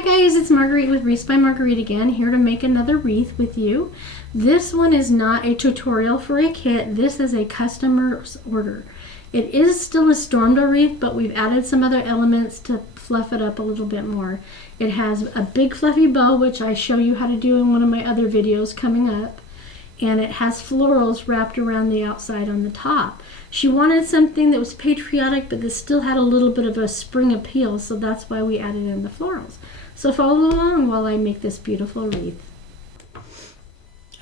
Hi guys, it's Marguerite with Wreath by Marguerite again, here to make another wreath with you. This one is not a tutorial for a kit, this is a customer's order. It is still a storm door wreath, but we've added some other elements to fluff it up a little bit more. It has a big fluffy bow, which I show you how to do in one of my other videos coming up. And it has florals wrapped around the outside on the top. She wanted something that was patriotic, but that still had a little bit of a spring appeal, so that's why we added in the florals. So follow along while I make this beautiful wreath.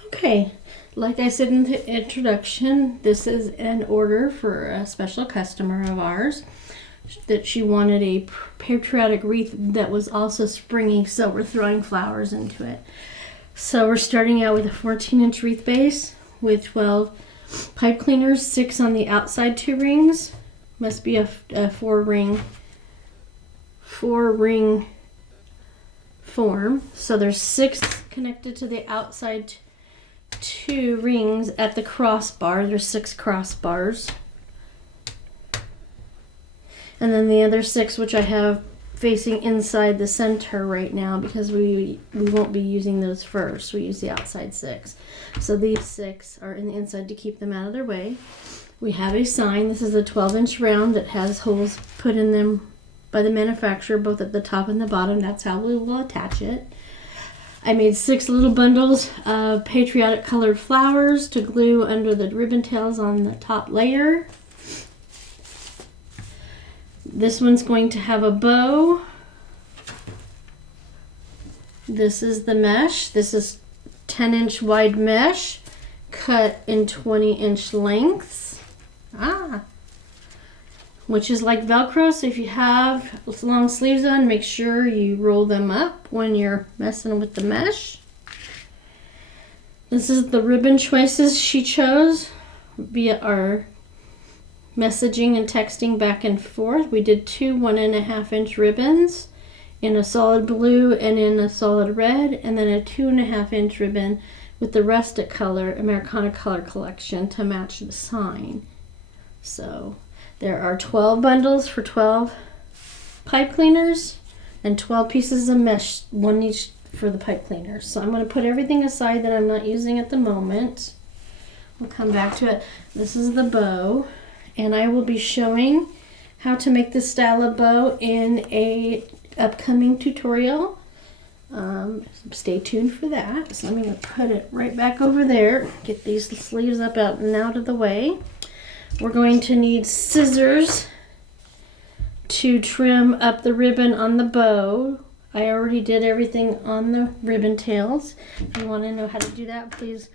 Okay, like I said in the introduction, this is an order for a special customer of ours that she wanted a patriotic wreath that was also springy, so we're throwing flowers into it. So we're starting out with a 14-inch wreath base with 12 pipe cleaners, 6 on the outside 2 rings. Must be a 4-ring form. So there's 6 connected to the outside 2 rings at the crossbar. There's 6 crossbars. And then the other 6, which I have facing inside the center right now because we won't be using those first. We use the outside 6. So these 6 are in the inside to keep them out of their way. We have a sign. This is a 12-inch round that has holes put in them by the manufacturer, both at the top and the bottom. That's how we will attach it. I made 6 little bundles of patriotic colored flowers to glue under the ribbon tails on the top layer. This one's going to have a bow. This is the mesh. This is 10-inch wide mesh cut in 20-inch lengths. Which is like Velcro, so if you have long sleeves on, make sure you roll them up when you're messing with the mesh. This is the ribbon choices she chose via our messaging and texting back and forth. We did 2 1.5-inch ribbons in a solid blue and in a solid red, and then a 2.5-inch ribbon with the rustic color Americana color collection to match the sign. So there are 12 bundles for 12 pipe cleaners and 12 pieces of mesh, 1 each for the pipe cleaners. So I'm going to put everything aside that I'm not using at the moment. We'll come back to it. This is the bow. And I will be showing how to make this style of bow in a upcoming tutorial. Stay tuned for that. So I'm going to put it right back over there. Get these sleeves up out and out of the way. We're going to need scissors to trim up the ribbon on the bow. I already did everything on the ribbon tails. If you want to know how to do that, please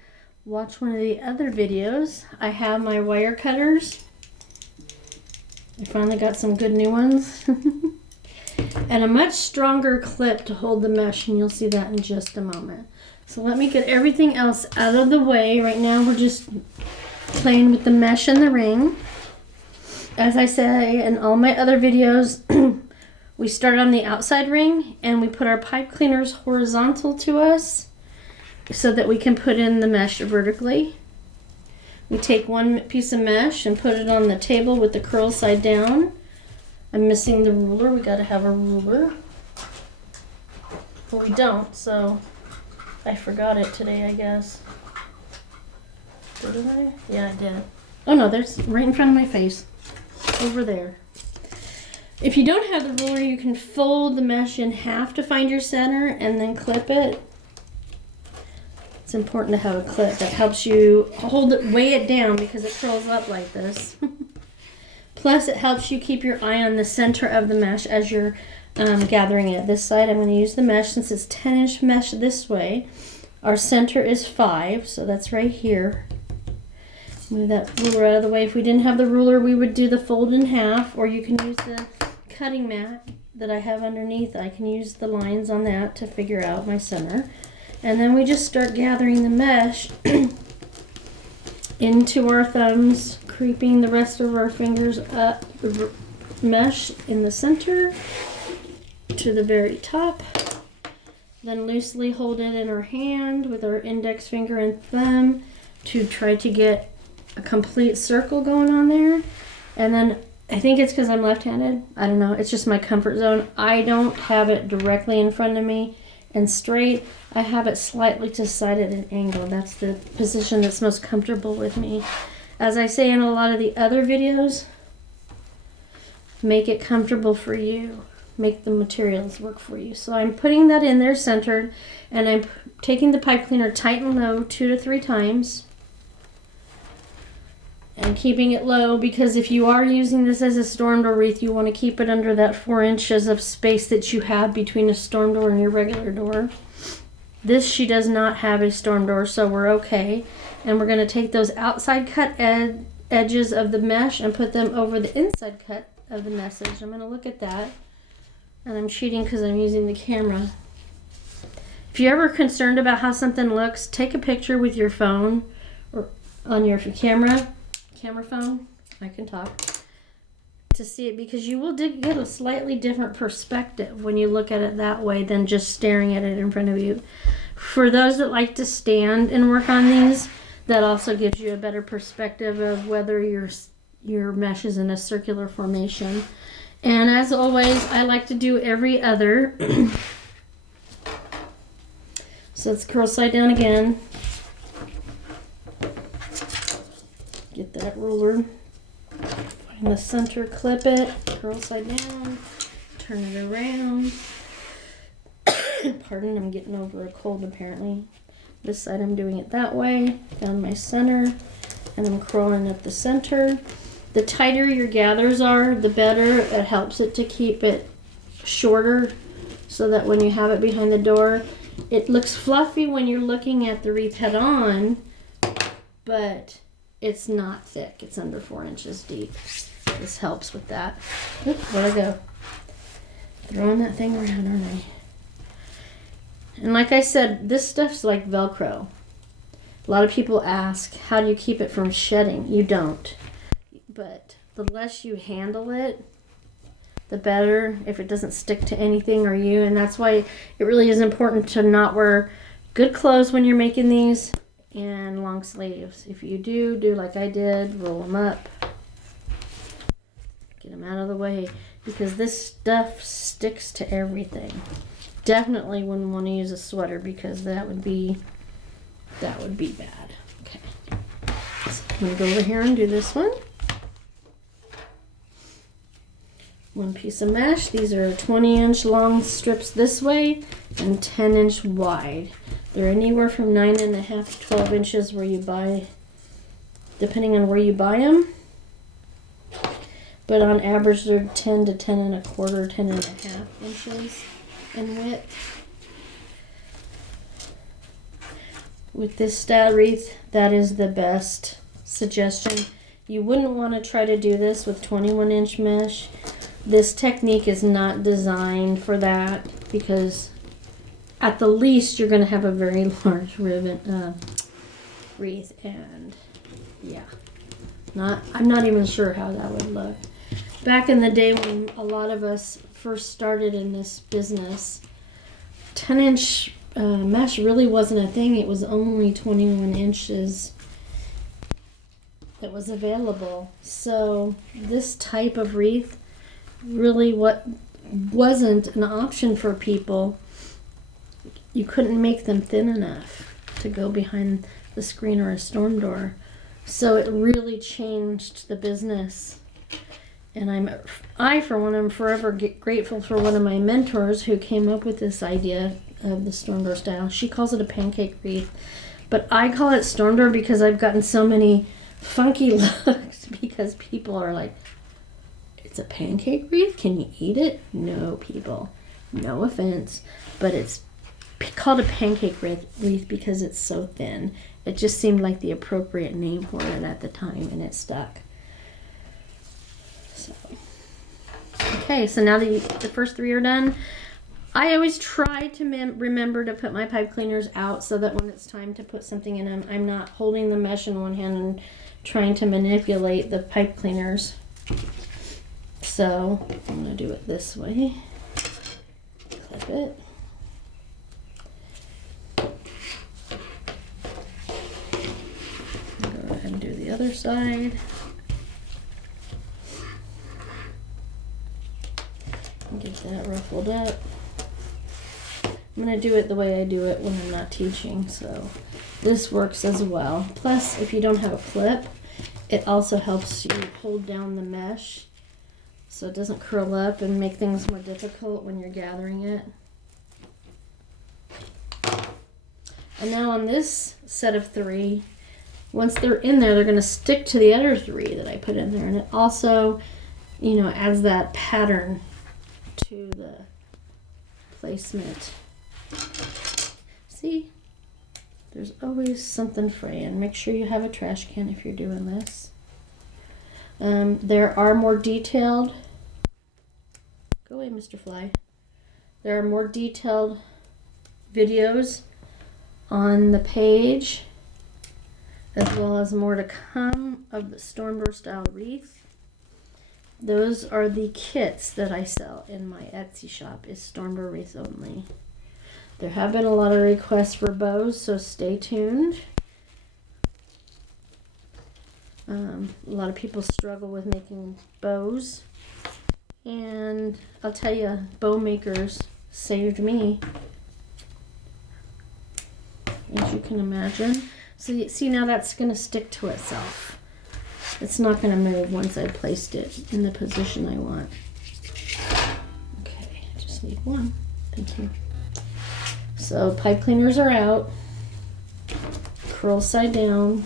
watch one of the other videos. I have my wire cutters. I finally got some good new ones. And a much stronger clip to hold the mesh, and you'll see that in just a moment. So let me get everything else out of the way. Right now we're just playing with the mesh and the ring. As I say in all my other videos, we start on the outside ring and we put our pipe cleaners horizontal to us so that we can put in the mesh vertically. We take 1 piece of mesh and put it on the table with the curl side down. I'm missing the ruler. We got to have a ruler. Well, we don't, so I forgot it today, I guess. Did I? Yeah, I did. Oh no, there's right in front of my face. Over there. If you don't have the ruler, you can fold the mesh in half to find your center and then clip it. It's important to have a clip that helps you hold it, weigh it down because it curls up like this. Plus it helps you keep your eye on the center of the mesh as you're gathering it. This side I'm going to use the mesh since it's 10-inch mesh this way. Our center is 5, so that's right here. Move that ruler out of the way. If we didn't have the ruler, we would do the fold in half, or you can use the cutting mat that I have underneath. I can use the lines on that to figure out my center. And then we just start gathering the mesh into our thumbs, creeping the rest of our fingers up the mesh in the center to the very top. Then loosely hold it in our hand with our index finger and thumb to try to get a complete circle going on there. And then I think it's because I'm left-handed. I don't know. It's just my comfort zone. I don't have it directly in front of me and straight. I have it slightly to the side at an angle. That's the position that's most comfortable with me. As I say in a lot of the other videos, make it comfortable for you. Make the materials work for you. So I'm putting that in there centered, and I'm taking the pipe cleaner tight and low 2 to 3 times. And keeping it low, because if you are using this as a storm door wreath, you want to keep it under that 4 inches of space that you have between a storm door and your regular door. This, she does not have a storm door, so we're okay. And we're going to take those outside cut edges of the mesh and put them over the inside cut of the message. I'm going to look at that. And I'm cheating because I'm using the camera. If you're ever concerned about how something looks, take a picture with your phone or on your camera phone, I can talk, to see it, because you will get a slightly different perspective when you look at it that way than just staring at it in front of you. For those that like to stand and work on these, that also gives you a better perspective of whether your mesh is in a circular formation. And as always, I like to do every other. So let's curl side down again. Get that ruler, find the center, clip it, curl side down, turn it around. Pardon, I'm getting over a cold apparently. This side I'm doing it that way, down my center, and I'm curling up the center. The tighter your gathers are, the better. It helps it to keep it shorter so that when you have it behind the door, it looks fluffy when you're looking at the wreath head on, but it's not thick. It's under 4 inches deep. This helps with that. Oop, where'd I go? Throwing that thing around, aren't I? And like I said, this stuff's like Velcro. A lot of people ask, how do you keep it from shedding? You don't. But the less you handle it, the better, if it doesn't stick to anything or you. And that's why it really is important to not wear good clothes when you're making these, and long sleeves. If you do like I did, roll them up, get them out of the way, because this stuff sticks to everything. Definitely wouldn't want to use a sweater, because that would be bad. Okay, so I'm gonna go over here and do this one. One piece of mesh. These are 20-inch long strips this way and 10-inch wide. They're anywhere from 9.5 to 12 inches where you buy, depending on where you buy them. But on average, they're 10 to 10.25, 10.5 inches in width. With this style wreath, that is the best suggestion. You wouldn't want to try to do this with 21-inch mesh. This technique is not designed for that, because at the least you're going to have a very large ribbon wreath, and yeah, I'm not even sure how that would look. Back in the day when a lot of us first started in this business, 10-inch mesh really wasn't a thing. It was only 21 inches that was available. So this type of wreath really wasn't an option for people. You couldn't make them thin enough to go behind the screen or a storm door. So it really changed the business. And I for one, am forever grateful for one of my mentors who came up with this idea of the storm door style. She calls it a pancake wreath, but I call it storm door because I've gotten so many funky looks because people are like, it's a pancake wreath? Can you eat it? No, people. No offense, but it's called a pancake wreath because it's so thin. It just seemed like the appropriate name for it at the time, and it stuck. So, okay, so now the first three are done. I always try to remember to put my pipe cleaners out so that when it's time to put something in them, I'm not holding the mesh in one hand and trying to manipulate the pipe cleaners. So I'm going to do it this way. Clip it. Go ahead and do the other side. that ruffled up. I'm going to do it the way I do it when I'm not teaching, so this works as well. Plus, if you don't have a clip, it also helps you hold down the mesh so it doesn't curl up and make things more difficult when you're gathering it. And now on this set of 3, once they're in there, they're going to stick to the other 3 that I put in there. And it also, you know, adds that pattern to the placement. See? There's always something fraying. Make sure you have a trash can if you're doing this. There are more detailed... Go away, Mr. Fly. There are more detailed videos on the page, as well as more to come of the Stormburst style wreath. Those are the kits that I sell in my Etsy shop, is Stormburst wreath only. There have been a lot of requests for bows, so stay tuned. A lot of people struggle with making bows, and I'll tell you, bow makers saved me, as you can imagine. So you see, now that's going to stick to itself. It's not going to move once I placed it in the position I want. Okay, I just need one. Thank you. So pipe cleaners are out. Curl side down.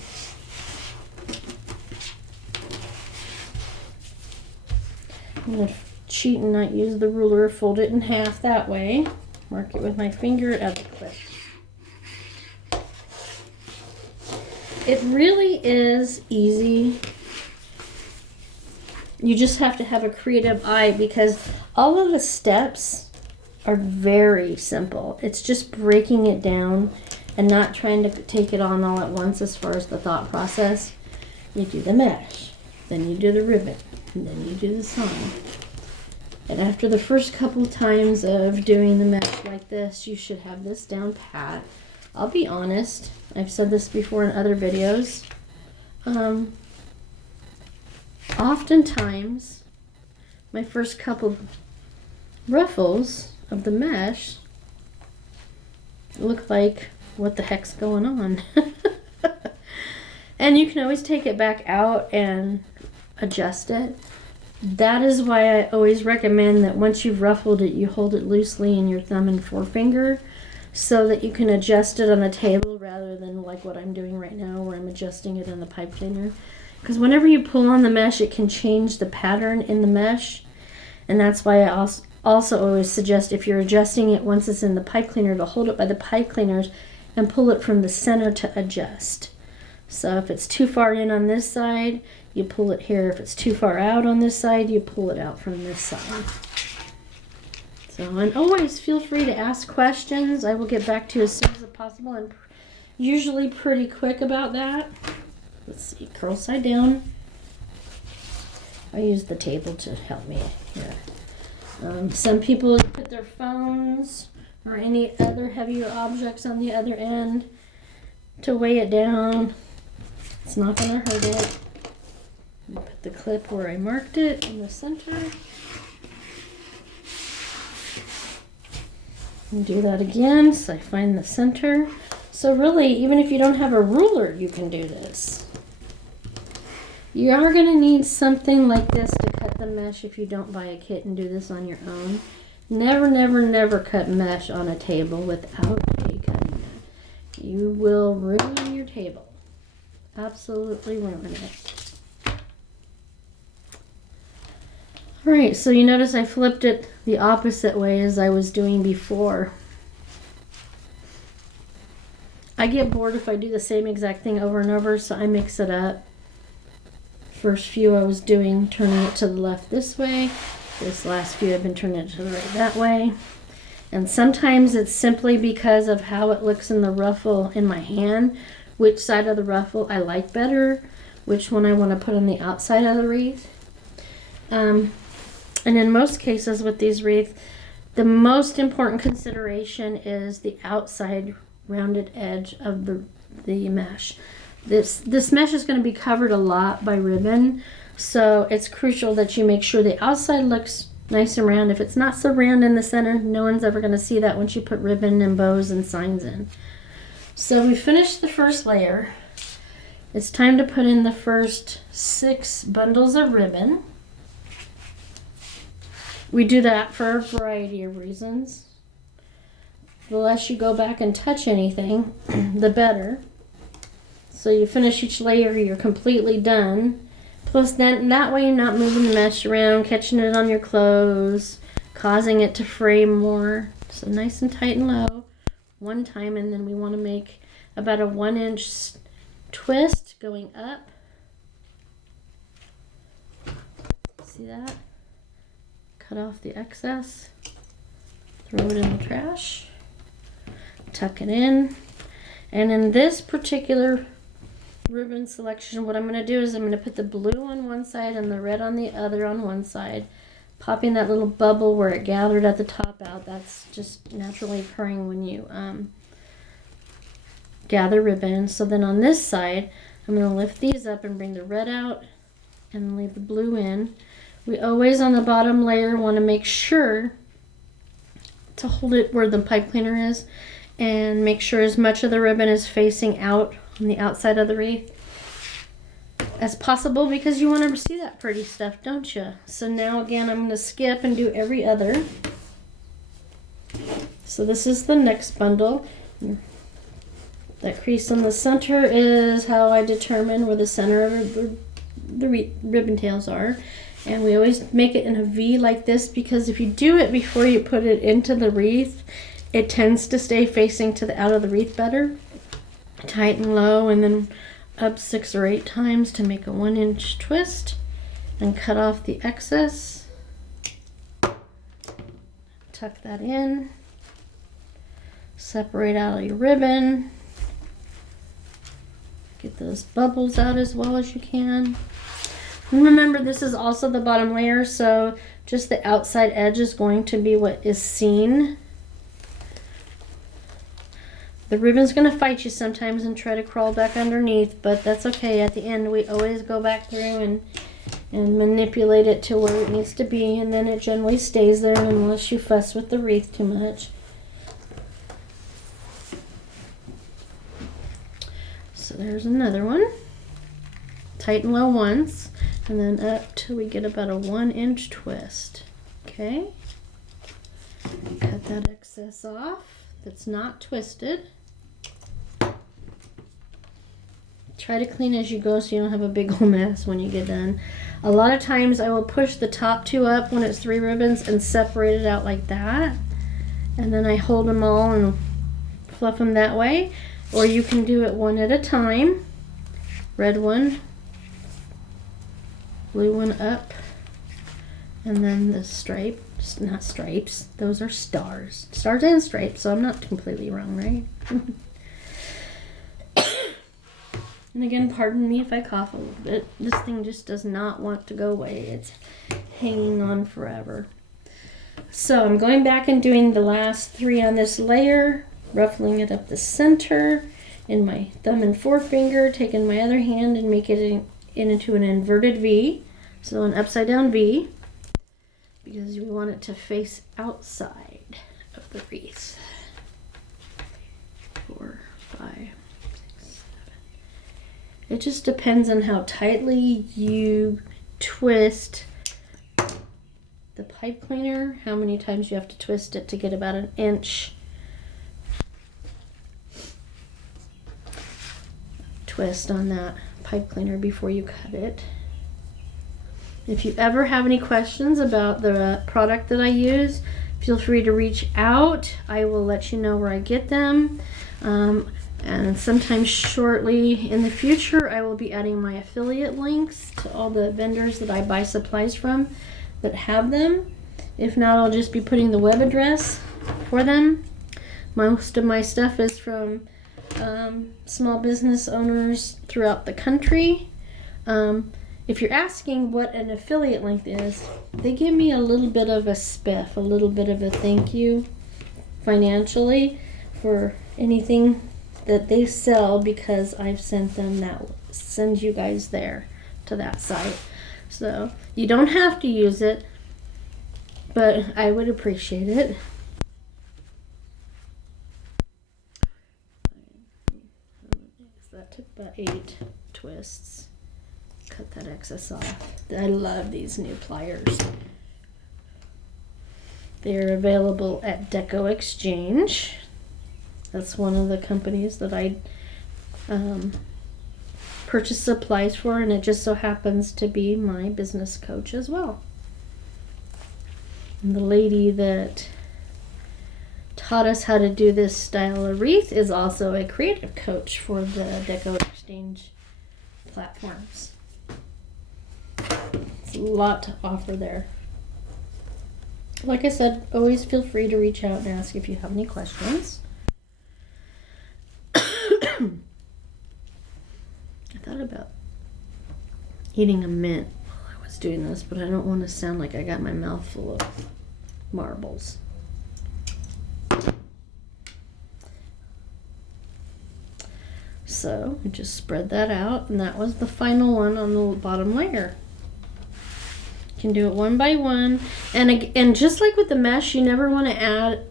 I'm going to cheat and not use the ruler. Fold it in half that way. Mark it with my finger at the clip. It really is easy. You just have to have a creative eye, because all of the steps are very simple. It's just breaking it down and not trying to take it on all at once as far as the thought process. You do the mesh, then you do the ribbon, and then you do the song. And after the first couple times of doing the mesh like this, you should have this down pat. I'll be honest, I've said this before in other videos. Oftentimes, my first couple ruffles of the mesh look like, what the heck's going on? And you can always take it back out and adjust it. That is why I always recommend that once you've ruffled it, you hold it loosely in your thumb and forefinger, so that you can adjust it on a table rather than like what I'm doing right now, where I'm adjusting it in the pipe cleaner. Because whenever you pull on the mesh, it can change the pattern in the mesh. And that's why I also always suggest, if you're adjusting it once it's in the pipe cleaner, to hold it by the pipe cleaners and pull it from the center to adjust. So if it's too far in on this side, you pull it here. If it's too far out on this side, you pull it out from this side. So, and always feel free to ask questions. I will get back to you as soon as possible. I'm usually pretty quick about that. Let's see, curl side down. I use the table to help me here. Some people put their phones or any other heavier objects on the other end to weigh it down. It's not going to hurt it. Put the clip where I marked it in the center. And do that again, so I find the center. So really, even if you don't have a ruler, you can do this. You are going to need something like this to cut the mesh if you don't buy a kit and do this on your own. Never, never, never cut mesh on a table without a cutting mat. You will ruin your table. Absolutely ruin it. Alright, so you notice I flipped it the opposite way as I was doing before. I get bored if I do the same exact thing over and over, so I mix it up. First few I was doing, turning it to the left this way. This last few I've been turning it to the right that way. And sometimes it's simply because of how it looks in the ruffle in my hand, which side of the ruffle I like better, which one I want to put on the outside of the wreath. And in most cases with these wreaths, the most important consideration is the outside rounded edge of the mesh. This mesh is going to be covered a lot by ribbon, so it's crucial that you make sure the outside looks Nice and round. If it's not so round in the center, no one's ever going to see that once you put ribbon and bows and signs in. So we finished the first layer. It's time to put in the first 6 bundles of ribbon. We do that for a variety of reasons. The less you go back and touch anything, the better. So you finish each layer, you're completely done. Plus then that way you're not moving the mesh around, catching it on your clothes, causing it to fray more. So nice and tight and low one time, and then we want to make about a 1-inch twist going up. See that? Cut off the excess, throw it in the trash, tuck it in. And in this particular ribbon selection, what I'm going to do is I'm going to put the blue on one side and the red on the other on one side, popping that little bubble where it gathered at the top out. That's just naturally occurring when you gather ribbon. So then on this side, I'm going to lift these up and bring the red out and leave the blue in. We always on the bottom layer want to make sure to hold it where the pipe cleaner is and make sure as much of the ribbon is facing out on the outside of the wreath as possible, because you want to see that pretty stuff, don't you? So now again, I'm going to skip and do every other. So this is the next bundle. That crease in the center is how I determine where the center of the ribbon tails are. And we always make it in a V like this, because if you do it before you put it into the wreath, it tends to stay facing to the out of the wreath better. Tight and low, and then up 6 or 8 times to make a 1-inch twist, and cut off the excess. Tuck that in. Separate out your ribbon. Get those bubbles out as well as you can. And remember, this is also the bottom layer, so just the outside edge is going to be what is seen. The ribbon's going to fight you sometimes and try to crawl back underneath, but that's okay. At the end, we always go back through and manipulate it to where it needs to be, and then it generally stays there unless you fuss with the wreath too much. So there's another one. Tight and low once, and then up till we get about a 1-inch twist. Okay. Cut that excess off that's not twisted. Try to clean as you go so you don't have a big old mess when you get done. A lot of times I will push the top 2 up when it's 3 ribbons and separate it out like that. And then I hold them all and fluff them that way. Or you can do it one at a time. Red one, blue one up, and then the stripe, not stripes, those are stars. Stars and stripes, so I'm not completely wrong, right? And again, pardon me if I cough a little bit. This thing just does not want to go away. It's hanging on forever. So I'm going back and doing the last 3 on this layer, ruffling it up the center in my thumb and forefinger, taking my other hand and make it into an inverted V, so an upside down V, because we want it to face outside of the wreath. 4, 5, 6, 7. It just depends on how tightly you twist the pipe cleaner, how many times you have to twist it to get about 1 inch twist on that pipe cleaner before you cut it. If you ever have any questions about the product that I use, feel free to reach out. I will let you know where I get them. And sometime shortly in the future, I will be adding my affiliate links to all the vendors that I buy supplies from that have them. If not, I'll just be putting the web address for them. Most of my stuff is from small business owners throughout the country. If you're asking what an affiliate link is, they give me a little bit of a spiff, a little bit of a thank you financially for anything that they sell, because I've sent them that, send you guys there to that site. So you don't have to use it. but I would appreciate it. That took about 8 twists. Cut that excess off. I love these new pliers. They're available at Deco Exchange. That's one of the companies that I purchase supplies for, and it just so happens to be my business coach as well. And the lady that taught us how to do this style of wreath is also a creative coach for the Deco Exchange platforms. It's a lot to offer there. Like I said, always feel free to reach out and ask if you have any questions. I thought about eating a mint while I was doing this, but I don't want to sound like I got my mouth full of marbles. So I just spread that out, and that was the final one on the bottom layer. You can do it one by one, and just like with the mesh, you never want to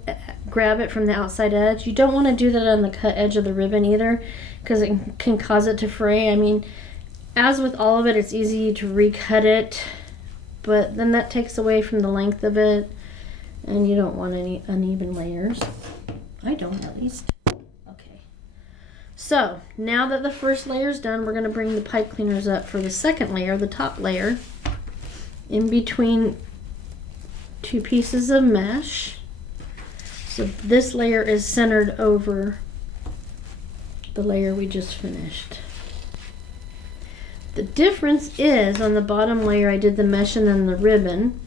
grab it from the outside edge. You don't want to do that on the cut edge of the ribbon either, because it can cause it to fray. I mean, as with all of it, it's easy to recut it, but then that takes away from the length of it, and you don't want any uneven layers. I don't, at least. Okay. So now that the first layer is done, we're going to bring the pipe cleaners up for the second layer, the top layer, in between 2 pieces of mesh. So this layer is centered over the layer we just finished. The difference is on the bottom layer I did the mesh and then the ribbon.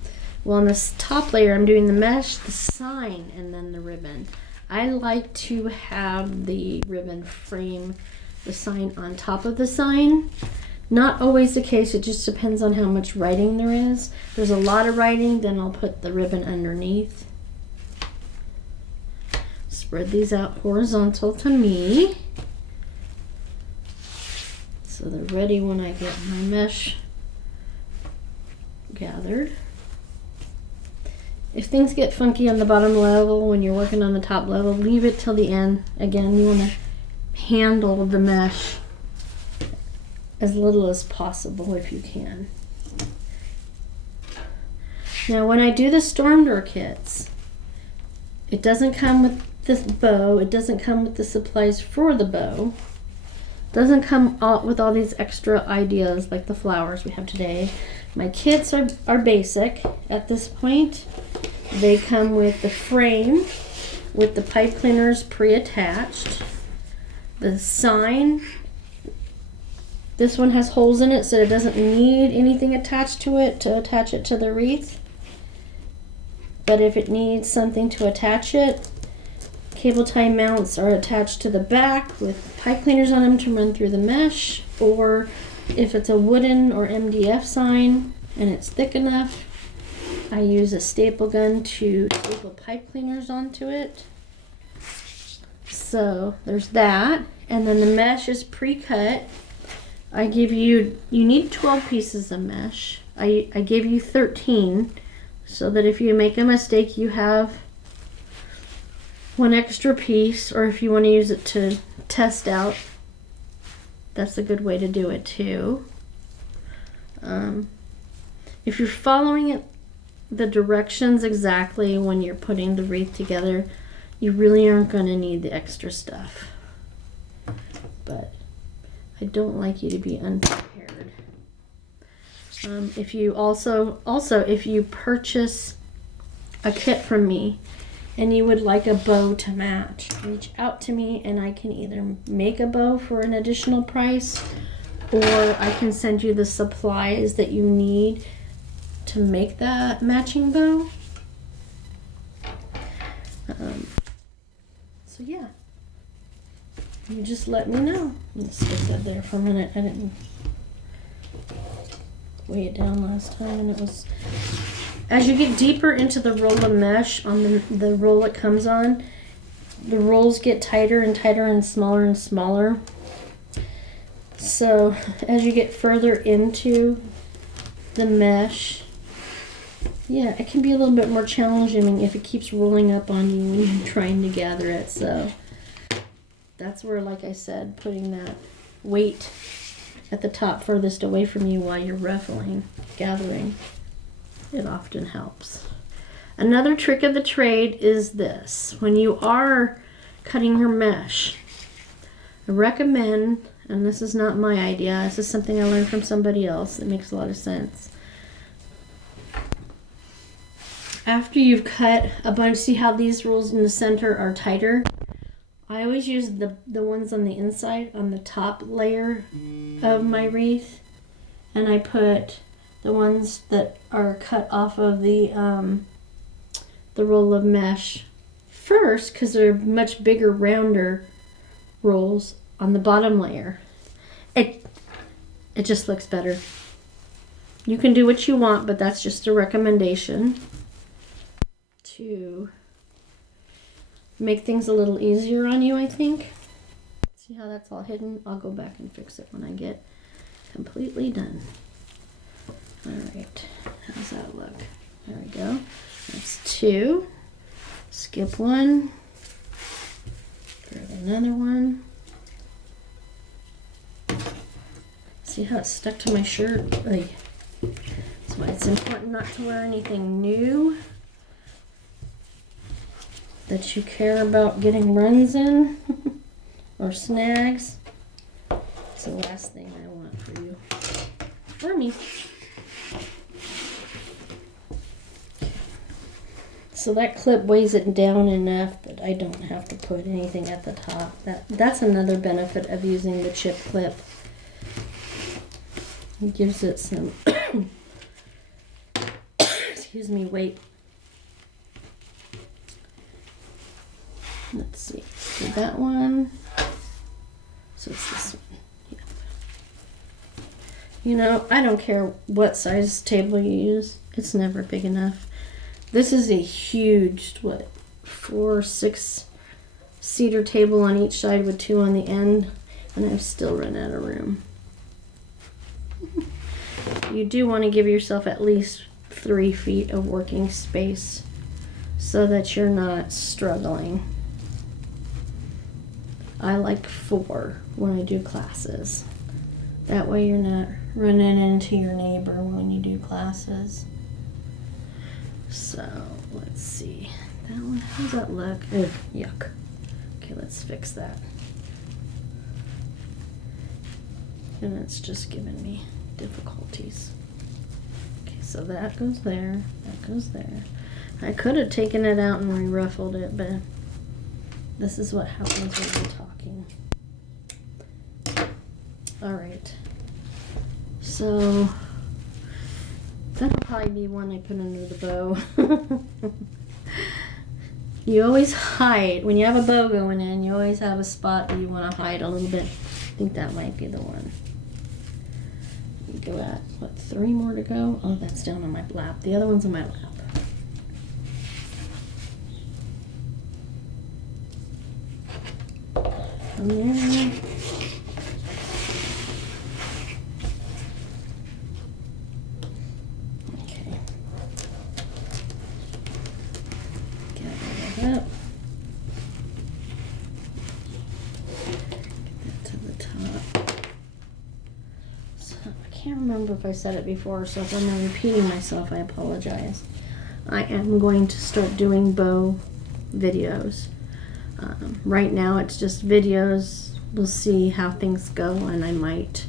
Well, on this top layer I'm doing the mesh, the sign, and then the ribbon. I like to have the ribbon frame the sign on top of the sign. Not always the case, it just depends on how much writing there is. If there's a lot of writing, then I'll put the ribbon underneath. Spread these out horizontal to me, so they're ready when I get my mesh gathered. If things get funky on the bottom level when you're working on the top level, leave it till the end. Again, you want to handle the mesh as little as possible if you can. Now when I do the storm door kits, it doesn't come with this bow, it doesn't come with the supplies for the bow, it doesn't come with all these extra ideas like the flowers we have today. My kits are basic at this point. They come with the frame with the pipe cleaners pre-attached, the sign. This one has holes in it, so it doesn't need anything attached to it to attach it to the wreath. But if it needs something to attach it, cable tie mounts are attached to the back with pipe cleaners on them to run through the mesh. Or if it's a wooden or MDF sign and it's thick enough, I use a staple gun to staple pipe cleaners onto it. So there's that. And then the mesh is pre-cut. I give you need 12 pieces of mesh. I gave you 13, so that if you make a mistake, you have one extra piece, or if you want to use it to test out, that's a good way to do it too. If you're following the directions exactly when you're putting the wreath together, you really aren't going to need the extra stuff. But I don't like you to be unprepared. If you also if you purchase a kit from me and you would like a bow to match, reach out to me and I can either make a bow for an additional price, or I can send you the supplies that you need to make that matching bow. So yeah. You just let me know. Let's stick that there for a minute. I didn't weigh it down last time, and it was, as you get deeper into the roll of mesh on the roll it comes on, the rolls get tighter and tighter and smaller. So as you get further into the mesh, Yeah, it can be a little bit more challenging if it keeps rolling up on you when you're trying to gather it. So that's where, like I said, putting that weight at the top furthest away from you while you're ruffling, gathering, it often helps. Another trick of the trade is this. When you are cutting your mesh, I recommend, and this is not my idea, this is something I learned from somebody else that makes a lot of sense. After you've cut a bunch, see how these rolls in the center are tighter? I always use the ones on the inside, on the top layer of my wreath, and I put the ones that are cut off of the roll of mesh first, because they're much bigger, rounder rolls on the bottom layer. It just looks better. You can do what you want, but that's just a recommendation to make things a little easier on you, I think. See how that's all hidden? I'll go back and fix it when I get completely done. All right, how's that look? There we go. That's 2. Skip 1. Grab another one. See how it's stuck to my shirt? That's why it's important not to wear anything new that you care about getting runs in or snags. It's the last thing I want for you or me. So that clip weighs it down enough that I don't have to put anything at the top. That's another benefit of using the chip clip. It gives it some excuse me, weight. Let's see. So that one. So it's this one. Yeah. You know, I don't care what size table you use. It's never big enough. This is a huge, 4, 6 seater table on each side with 2 on the end, and I've still run out of room. You do want to give yourself at least 3 feet of working space so that you're not struggling. I like 4 when I do classes. That way you're not running into your neighbor when you do classes. So, let's see. That one, how does that look? Ugh, yuck. Okay, let's fix that. And it's just giving me difficulties. Okay, so that goes there, that goes there. I could have taken it out and re-ruffled it, but this is what happens when we're talking. Alright. So that'll probably be one I put under the bow. You always hide. When you have a bow going in, you always have a spot that you want to hide a little bit. I think that might be the one. We go at, 3 more to go? Oh, that's down on my lap. The other one's on my lap. And there. Up. Get that to the top. So I can't remember if I said it before, so if I'm repeating myself, I apologize. I am going to start doing bow videos. Right now it's just videos. We'll see how things go, and I might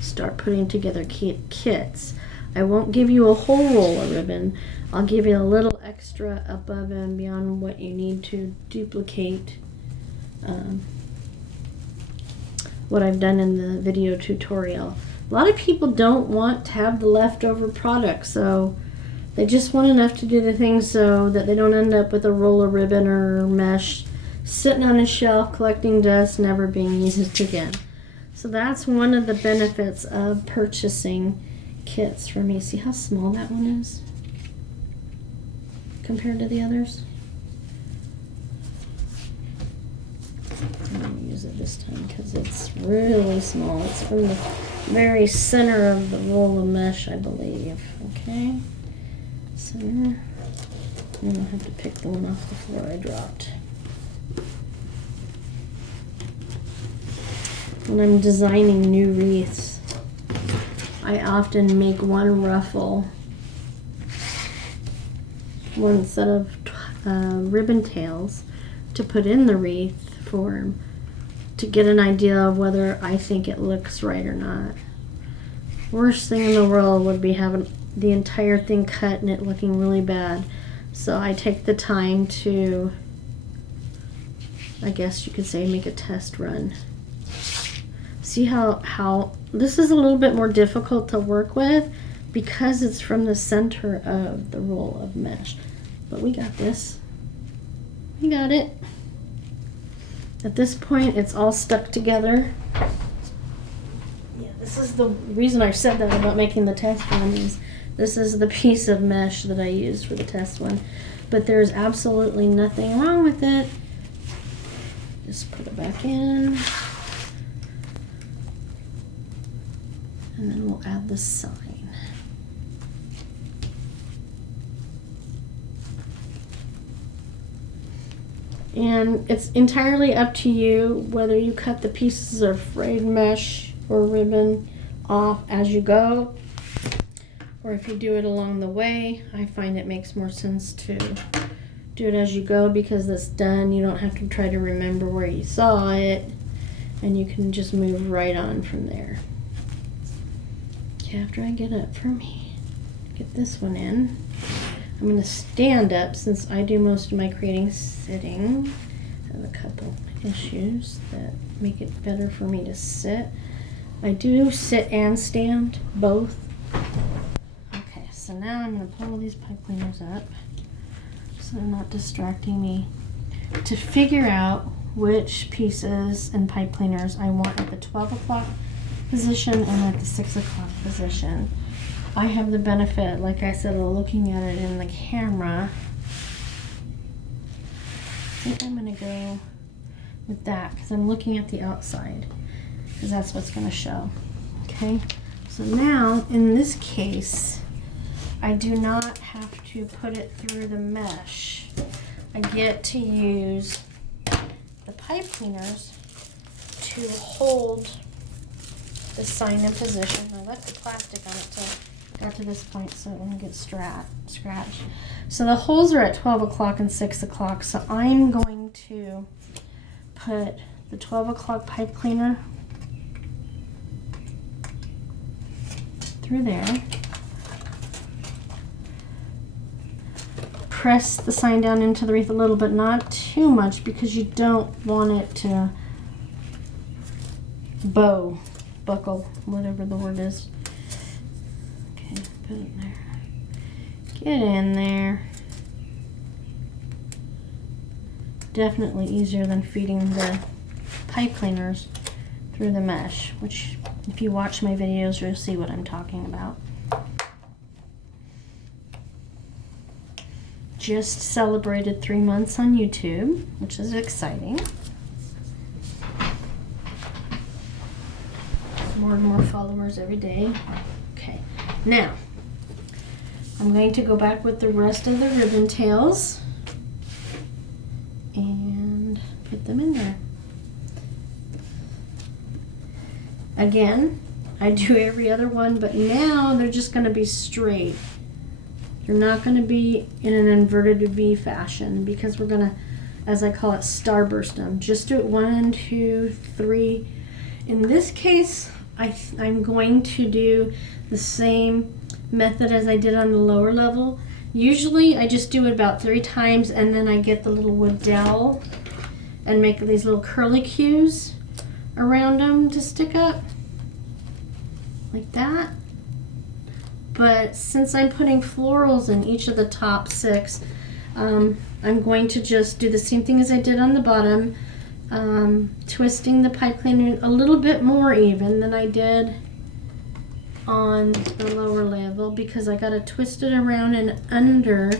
start putting together kits. I won't give you a whole roll of ribbon. I'll give you a little extra above and beyond what you need to duplicate what I've done in the video tutorial. A lot of people don't want to have the leftover product, so they just want enough to do the things so that they don't end up with a roll of ribbon or mesh sitting on a shelf collecting dust, never being used again. So that's one of the benefits of purchasing kits for me. See how small that one is compared to the others? I'm going to use it this time because it's really small. It's from the very center of the roll of mesh, I believe. Okay, center. And I'll have to pick the one off the floor I dropped. When I'm designing new wreaths, I often make one ruffle, one set of ribbon tails to put in the wreath form to get an idea of whether I think it looks right or not. Worst thing in the world would be having the entire thing cut and it looking really bad. So I take the time to, I guess you could say, make a test run. See how this is a little bit more difficult to work with because it's from the center of the roll of mesh. But we got this. We got it. At this point, it's all stuck together. Yeah, this is the reason I said that about making the test one is this is the piece of mesh that I used for the test one. But there's absolutely nothing wrong with it. Just put it back in. And then we'll add the sign. And it's entirely up to you whether you cut the pieces of frayed mesh or ribbon off as you go, or if you do it along the way. I find it makes more sense to do it as you go because it's done. You don't have to try to remember where you saw it, and you can just move right on from there. After I get up for me, get this one in. I'm going to stand up since I do most of my creating sitting. I have a couple issues that make it better for me to sit. I do sit and stand, both. Okay, so now I'm going to pull these pipe cleaners up so they're not distracting me to figure out which pieces and pipe cleaners I want at the 12 o'clock position and at the 6 o'clock position. I have the benefit, like I said, of looking at it in the camera. I think I'm going to go with that because I'm looking at the outside because that's what's going to show. Okay, so now in this case, I do not have to put it through the mesh. I get to use the pipe cleaners to hold the sign in position. I left the plastic on it till I got to this point so it won't get scratched. So the holes are at 12 o'clock and 6 o'clock. So I'm going to put the 12 o'clock pipe cleaner through there. Press the sign down into the wreath a little bit, not too much because you don't want it to buckle, whatever the word is. Okay, put it there. Get in there. Definitely easier than feeding the pipe cleaners through the mesh, which if you watch my videos, you'll see what I'm talking about. Just celebrated 3 months on YouTube, which is exciting. More and more followers every day. Okay, now I'm going to go back with the rest of the ribbon tails and put them in there. Again, I do every other one, but now they're just going to be straight. They're not going to be in an inverted V fashion because we're going to, as I call it, starburst them. Just do it 1, 2, 3. In this case, I'm going to do the same method as I did on the lower level. Usually I just do it about 3 times and then I get the little wood dowel and make these little curlicues around them to stick up like that. But since I'm putting florals in each of the top 6, I'm going to just do the same thing as I did on the bottom. Twisting the pipe cleaner a little bit more even than I did on the lower level because I got to twist it around and under.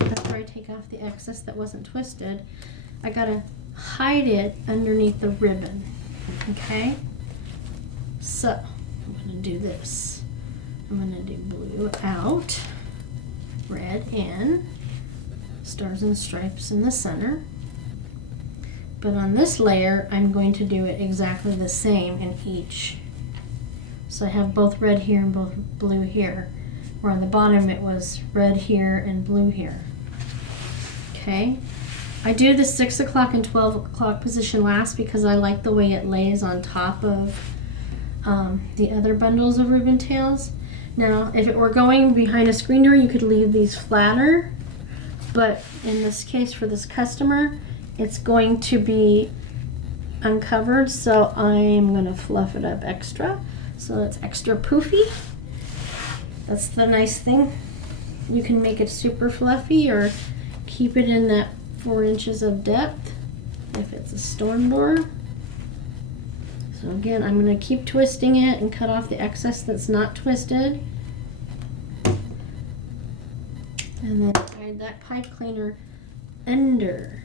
After I take off the excess that wasn't twisted, I got to hide it underneath the ribbon. Okay, so I'm going to do this. I'm going to do blue out. red in, stars and stripes in the center. But on this layer, I'm going to do it exactly the same in each. So I have both red here and both blue here. Where on the bottom it was red here and blue here. Okay. I do the 6 o'clock and 12 o'clock position last because I like the way it lays on top of the other bundles of ribbon tails. Now, if it were going behind a screen door, you could leave these flatter. But in this case, for this customer, it's going to be uncovered, so I'm going to fluff it up extra. So it's extra poofy. That's the nice thing. You can make it super fluffy or keep it in that 4 inches of depth if it's a storm door. So again, I'm going to keep twisting it and cut off the excess that's not twisted. And then hide that pipe cleaner under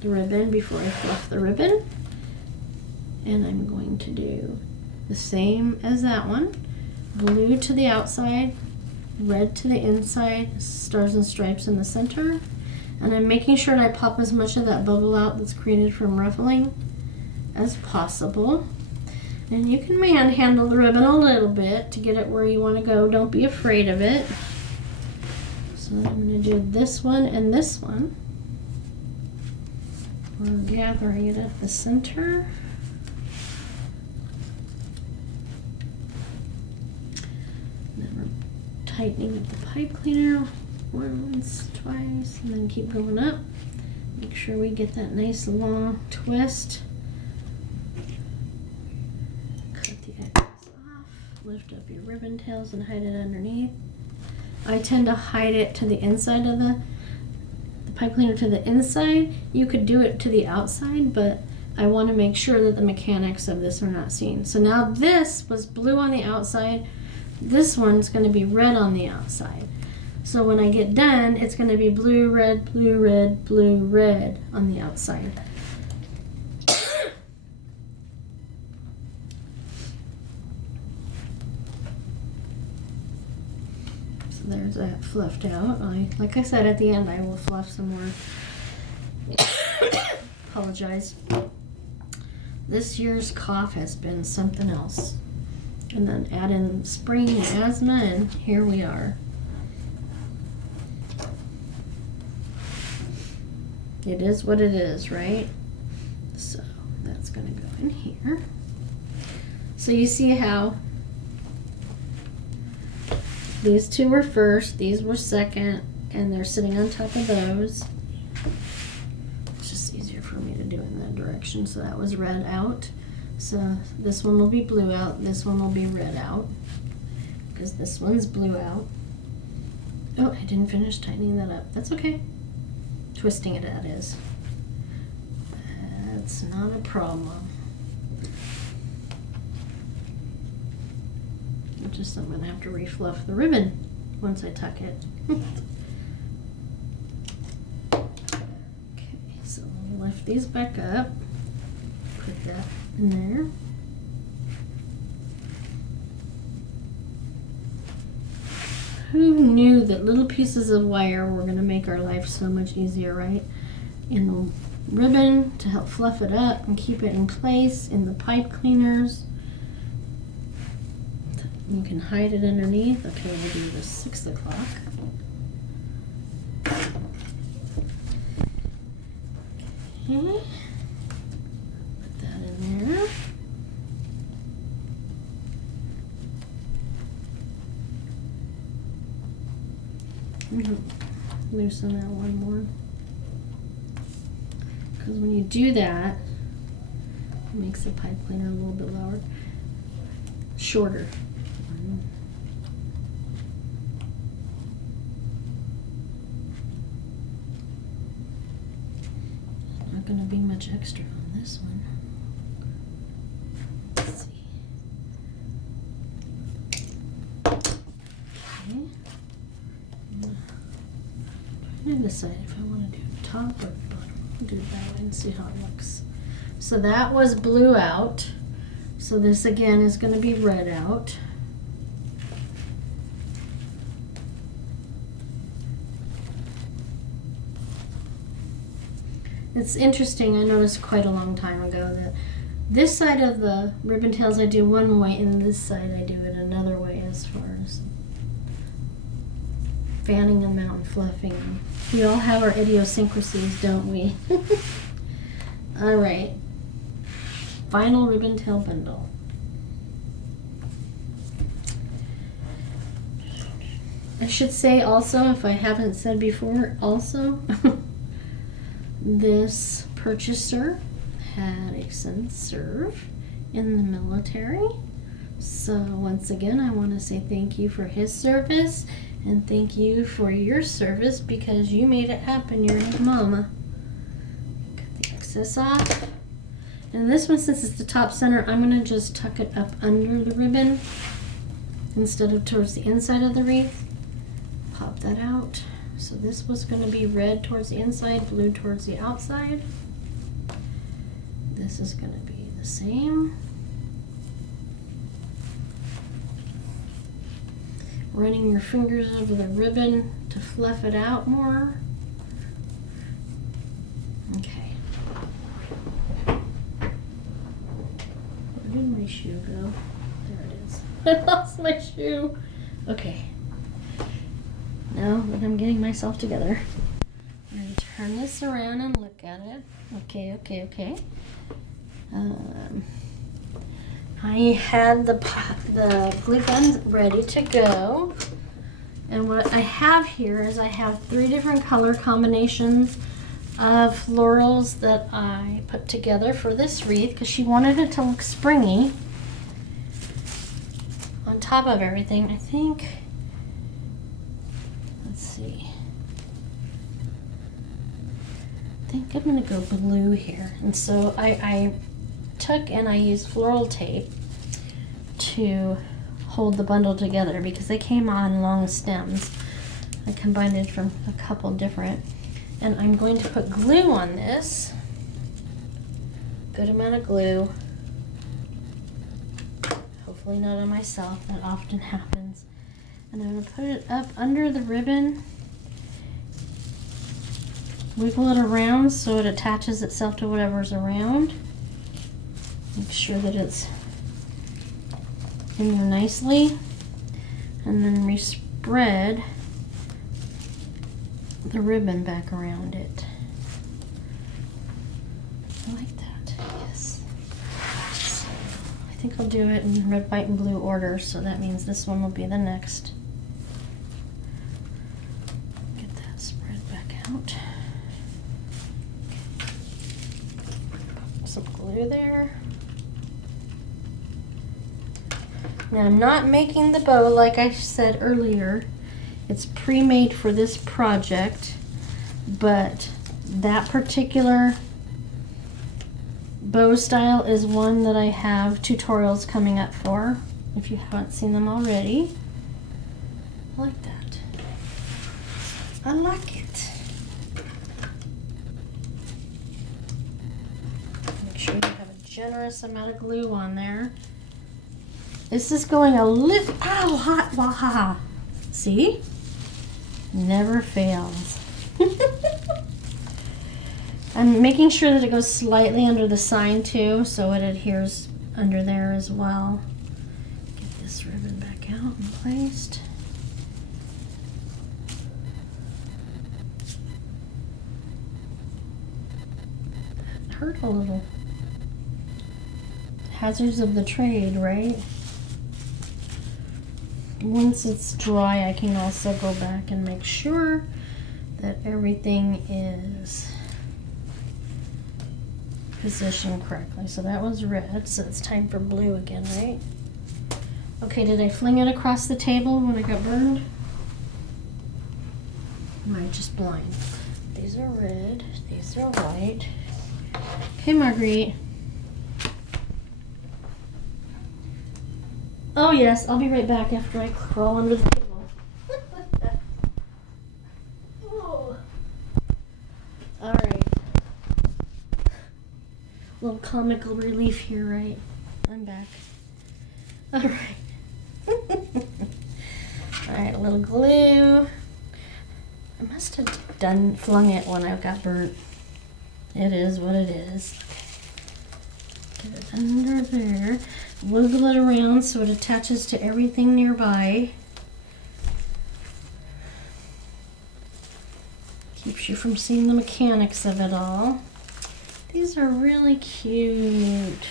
the ribbon before I fluff the ribbon. And I'm going to do the same as that one. Blue to the outside, red to the inside, stars and stripes in the center. And I'm making sure that I pop as much of that bubble out that's created from ruffling as possible. And you can manhandle the ribbon a little bit to get it where you want to go. Don't be afraid of it. So I'm going to do this one and this one. We're gathering it at the center. Then we're tightening up the pipe cleaner once, twice, and then keep going up. Make sure we get that nice long twist. Cut the excess off. Lift up your ribbon tails and hide it underneath. I tend to hide it to the inside of the pipe cleaner to the inside. You could do it to the outside, but I want to make sure that the mechanics of this are not seen. So now this was blue on the outside. This one's going to be red on the outside. So when I get done, it's going to be blue, red, blue, red, blue, red on the outside. So there's that fluffed out. Like I said, at the end I will fluff some more. Apologize. This year's cough has been something else. And then add in spring and asthma, and here we are. It is what it is, right? So that's going to go in here. So you see how these two were first, these were second, and they're sitting on top of those. It's just easier for me to do in that direction. So that was red out. So this one will be blue out, this one will be red out, because this one's blue out. Oh, I didn't finish tightening that up. That's okay. Twisting it, that is. That's not a problem. It's just I'm going to have to refluff the ribbon once I tuck it. Okay, so we'll lift these back up. Put that in there. Who knew that little pieces of wire were going to make our life so much easier, right? In the ribbon to help fluff it up and keep it in place, in the pipe cleaners. You can hide it underneath. Okay, we'll do the 6 o'clock. Okay. Put that in there. Loosen that one more. Because when you do that, it makes the pipe cleaner a little bit lower, shorter. Not going to be much extra on this one. Let's see. Okay. I'm trying to decide if I want to do top or bottom. I'll do it that way and see how it looks. So that was blue out. So this again is going to be red out. It's interesting, I noticed quite a long time ago that this side of the ribbon tails I do one way, and this side I do it another way as far as fanning them out and fluffing them. We all have our idiosyncrasies, don't we? All right. Final ribbon tail bundle. I should say also, if I haven't said before, also, this purchaser had a son serve in the military. So once again, I want to say thank you for his service and thank you for your service because you made it happen. You're his mama. Cut the excess off. And this one, since it's the top center, I'm going to just tuck it up under the ribbon instead of towards the inside of the wreath. Pop that out. So this was going to be red towards the inside, blue towards the outside. This is going to be the same. Running your fingers over the ribbon to fluff it out more. Okay. Where did my shoe go? There it is. I lost my shoe. Okay. Now that I'm getting myself together, I'm going to turn this around and look at it. Okay. I had the glue gun ready to go, and what I have here is I have 3 different color combinations of florals that I put together for this wreath because she wanted it to look springy on top of everything. I think, let's see, I think I'm going to go blue here. And so I took and I used floral tape to hold the bundle together because they came on long stems. I combined it from a couple different, and I'm going to put glue on this. Good amount of glue. Hopefully not on myself, that often happens. And I'm going to put it up under the ribbon. Wiggle it around so it attaches itself to whatever's around. Make sure that it's in there nicely. And then respread the ribbon back around it. I like that, yes. I think I'll do it in red, white, and blue order, so that means this one will be the next. Get that spread back out. Some glue there. Now I'm not making the bow like I said earlier. It's pre-made for this project, but that particular bow style is one that I have tutorials coming up for, if you haven't seen them already. I like that. I like it. Make sure you have a generous amount of glue on there. This is going a little, ow, hot, waha. See? Never fails. I'm making sure that it goes slightly under the sign too, so it adheres under there as well. Get this ribbon back out and placed. That hurt a little. Hazards of the trade, right? Once it's dry, I can also go back and make sure that everything is positioned correctly. So that was red, so it's time for blue again, right? Okay, did I fling it across the table when I got burned? Am I just blind? These are red, these are white. Okay, Marguerite. Oh yes, I'll be right back after I crawl under the table. Oh. All right. Little comical relief here, right? I'm back. All right. All right, a little glue. I must have flung it when I got burnt. It is what it is. Get it under there. Wiggle it around so it attaches to everything nearby. Keeps you from seeing the mechanics of it all. These are really cute.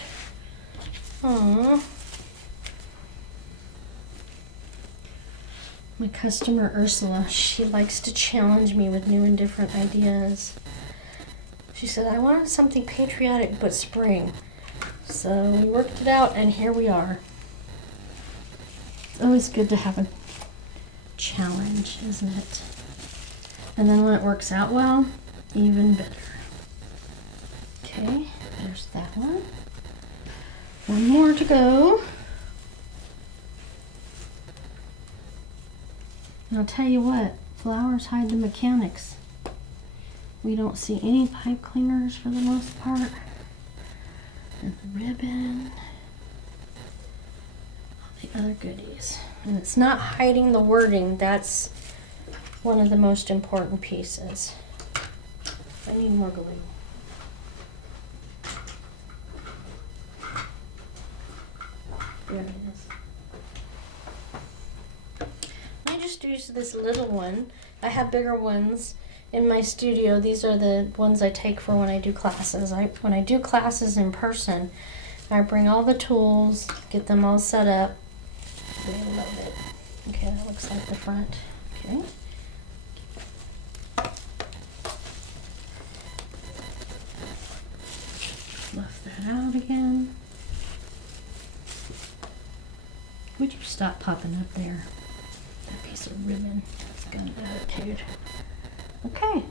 Aww. My customer Ursula, she likes to challenge me with new and different ideas. She said, I wanted something patriotic but spring. So we worked it out and here we are. It's always good to have a challenge, isn't it? And then when it works out well, even better. Okay, there's that one. One more to go. And I'll tell you what, flowers hide the mechanics. We don't see any pipe cleaners for the most part. And the ribbon. All the other goodies. And it's not hiding the wording. That's one of the most important pieces. I need more glue. There it is. I just used this little one. I have bigger ones in my studio. These are the ones I take for when I do classes. When I do classes in person, I bring all the tools, get them all set up. They love it. Okay, that looks like the front. Okay. Fluff that out again. Would you stop popping up there? That piece of ribbon. That's got an attitude. Okay.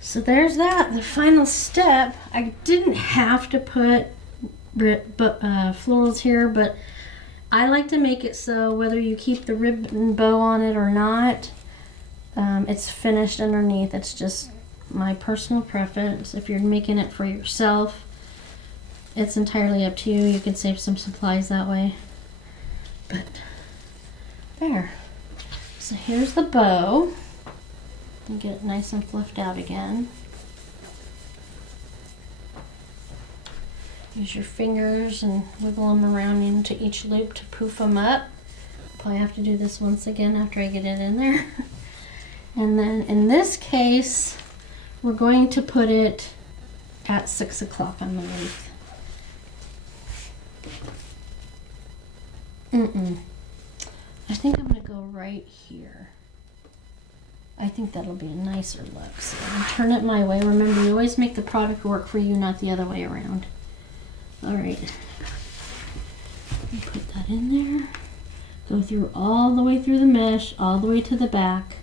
So there's that. The final step. I didn't have to put florals here, but I like to make it so whether you keep the ribbon bow on it or not, it's finished underneath. It's just my personal preference. If you're making it for yourself, it's entirely up to you. You can save some supplies that way. But there. So here's the bow. And get it nice and fluffed out again. Use your fingers and wiggle them around into each loop to poof them up. Probably have to do this once again after I get it in there. And then in this case, we're going to put it at 6 o'clock on the wreath. I think I'm going to go right here. I think that'll be a nicer look. So I'll turn it my way. Remember, you always make the product work for you, not the other way around. All right. Put that in there. Go through all the way through the mesh, all the way to the back.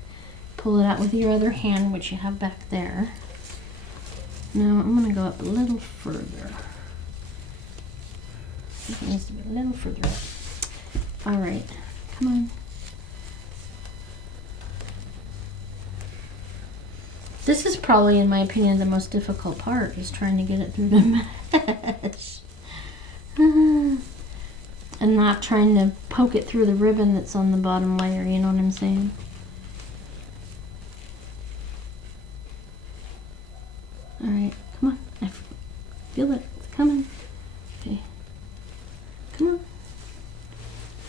Pull it out with your other hand, which you have back there. Now I'm going to go up a little further. It needs to be a little further up. All right. Come on. This is probably, in my opinion, the most difficult part, is trying to get it through the mesh. And not trying to poke it through the ribbon that's on the bottom layer, you know what I'm saying? Alright, come on. I feel it. It's coming. Okay. Come on.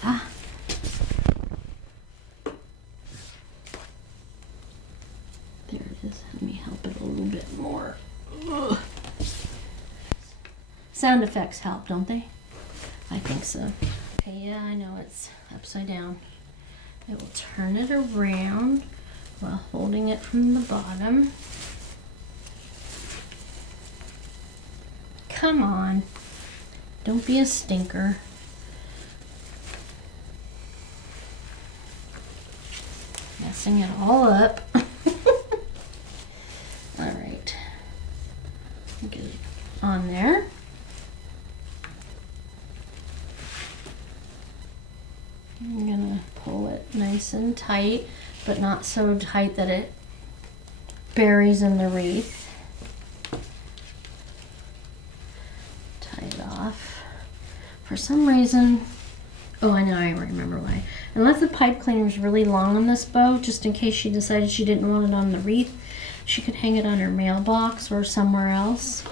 Ah. There it is. Let me help it a little bit more. Ugh. Sound effects help, don't they? I think so. Okay, yeah, I know it's upside down. I will turn it around while holding it from the bottom. Come on. Don't be a stinker. Messing it all up. Alright. Get it on there. I'm gonna pull it nice and tight, but not so tight that it buries in the wreath. Tie it off. For some reason, oh, I know, I remember why. Unless the pipe cleaner is really long on this bow, just in case she decided she didn't want it on the wreath, she could hang it on her mailbox or somewhere else.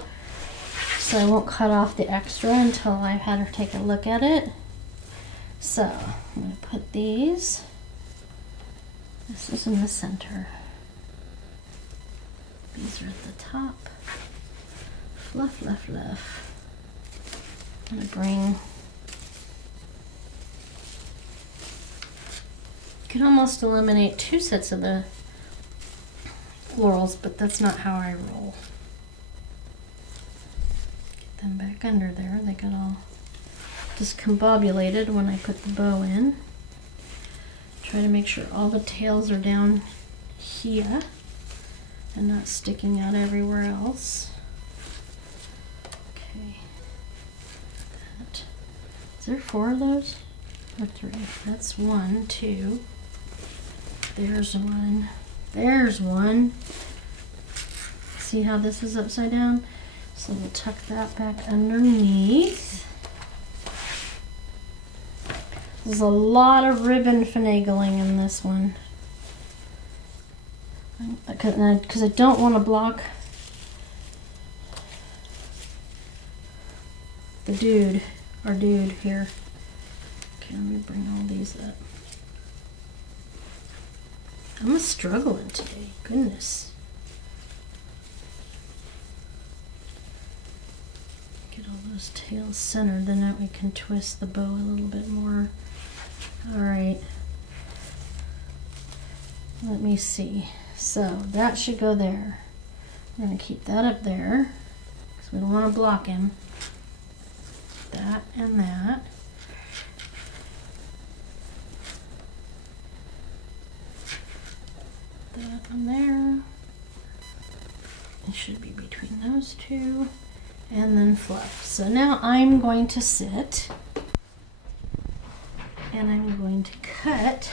So I won't cut off the extra until I've had her take a look at it. So I'm going to put these. This is in the center. These are at the top. Fluff, fluff, fluff. I'm going to bring... You can almost eliminate 2 sets of the florals, but that's not how I roll. Get them back under there. They got all discombobulated when I put the bow in. Try to make sure all the tails are down here and not sticking out everywhere else. Okay. That. Is there 4 of those? Or 3? That's 1, 2. There's 1. There's 1. See how this is upside down? So we'll tuck that back underneath. There's a lot of ribbon finagling in this one. Because I don't want to block the dude, our dude here. Okay, let me bring all these up. I'm struggling today, goodness. Get all those tails centered, then that we can twist the bow a little bit more. All right, let me see. So that should go there. We're gonna keep that up there because we don't want to block him. That and that. That on there. It should be between those 2. And then fluff. So now I'm going to sit and I'm going to cut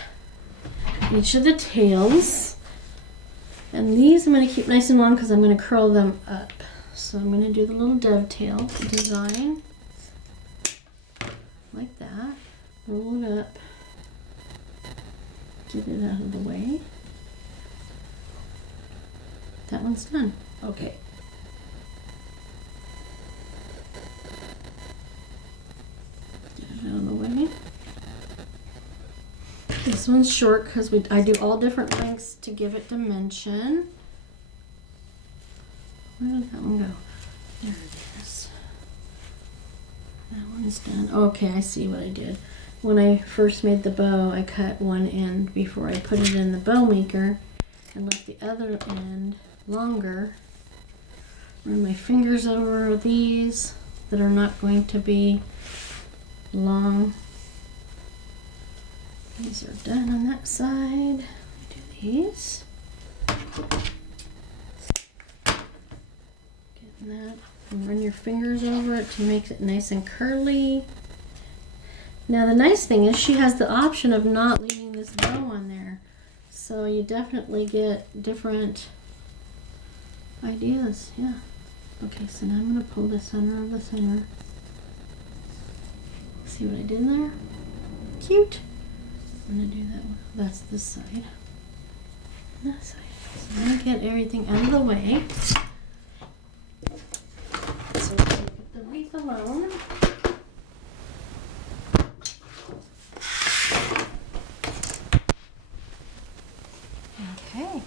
each of the tails. And these I'm going to keep nice and long because I'm going to curl them up. So I'm going to do the little dovetail design like that. Roll it up. Get it out of the way. That one's done. Okay. Get it out of the way. This one's short because I do all different lengths to give it dimension. Where did that one go? There it is. That one's done. Okay, I see what I did. When I first made the bow, I cut one end before I put it in the bow maker and left the other end longer. Run my fingers over these that are not going to be long. These are done on that side. Do these. Getting that. And run your fingers over it to make it nice and curly. Now the nice thing is she has the option of not leaving this bow on there. So you definitely get different ideas. Yeah. Okay, so now I'm going to pull the center of the center. See what I did there? Cute. I'm going to do that one. That's this side. That side. So I'm going to get everything out of the way. So we'll get the wreath alone. Okay.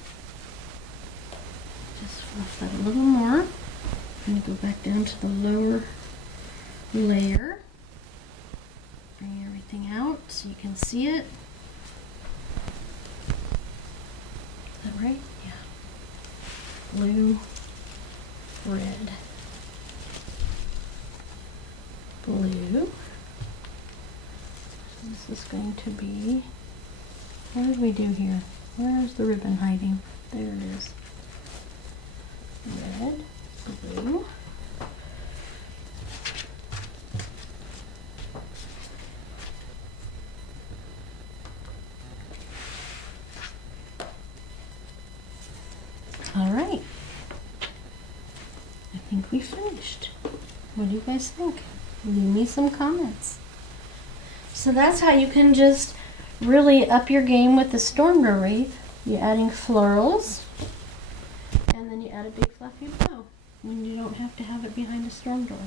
Just fluff that a little more. I'm going to go back down to the lower layer. Bring everything out so you can see it. Is that right? Yeah. Blue, red, blue. This is going to be, what did we do here? Where's the ribbon hiding? There it is. Red, blue. All right. I think we finished. What do you guys think? Leave me some comments. So that's how you can just really up your game with the Storm Wreath. You're adding florals when you don't have to have it behind a storm door.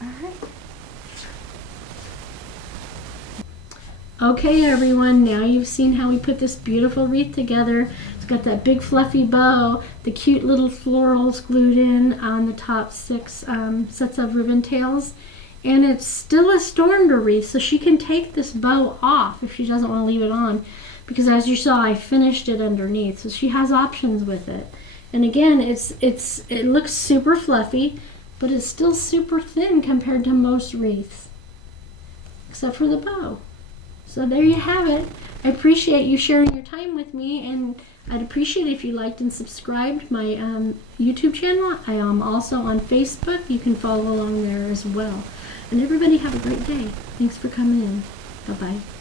Alright. Okay everyone, now you've seen how we put this beautiful wreath together. It's got that big fluffy bow, the cute little florals glued in on the top 6 sets of ribbon tails, and it's still a storm door wreath, so she can take this bow off if she doesn't want to leave it on, because as you saw, I finished it underneath, so she has options with it. And again, it looks super fluffy, but it's still super thin compared to most wreaths, except for the bow. So there you have it. I appreciate you sharing your time with me, and I'd appreciate it if you liked and subscribed my YouTube channel. I am also on Facebook. You can follow along there as well. And everybody have a great day. Thanks for coming in. Bye-bye.